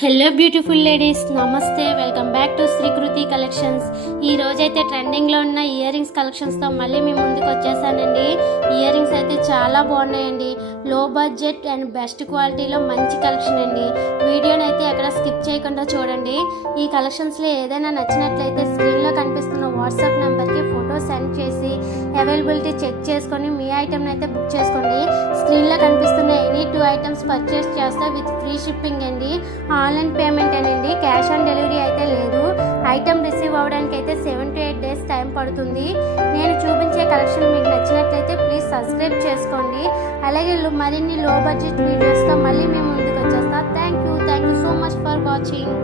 Hello beautiful ladies, నమస్తే. Welcome back to Srikriti collections. ఈ రోజైతే ట్రెండింగ్లో ఉన్న ఇయర్ రింగ్స్ కలెక్షన్స్తో మళ్ళీ మీ ముందుకు వచ్చేసానండి. ఇయర్ రింగ్స్ అయితే చాలా బాగున్నాయండి. లో బడ్జెట్ అండ్ బెస్ట్ క్వాలిటీలో మంచి కలెక్షన్ అండి. వీడియోని అయితే ఎక్కడ స్కిప్ చేయకుండా చూడండి. ఈ కలెక్షన్స్లో ఏదైనా నచ్చినట్లయితే స్క్రీన్లో కనిపిస్తున్న వాట్సాప్ నెంబర్కి ఫోటో సెండ్ చేసి అవైలబిలిటీ చెక్ చేసుకొని మీ ఐటెంని అయితే బుక్ చేసుకోండి. స్క్రీన్లో కనిపిస్తున్న ఎనీ 2 ఐటమ్స్ పర్చేస్ చేస్తే విత్ ఫ్రీ షిప్పింగ్ అండి. ఆన్లైన్ పేమెంట్ అనండి, క్యాష్ ఆన్ డెలివరీ అయితే లేదు. ఐటమ్ రిసీవ్ అవ్వడానికి అయితే 7 to 8 days టైం పడుతుంది. నేను చూపించే కలెక్షన్ మీకు నచ్చినట్లయితే ప్లీజ్ సబ్స్క్రైబ్ చేసుకోండి. అలాగే మరిన్ని లో బడ్జెట్ వీడియోస్తో మళ్ళీ మేము ముందుకు వచ్చేస్తాం. Thank you so much for watching.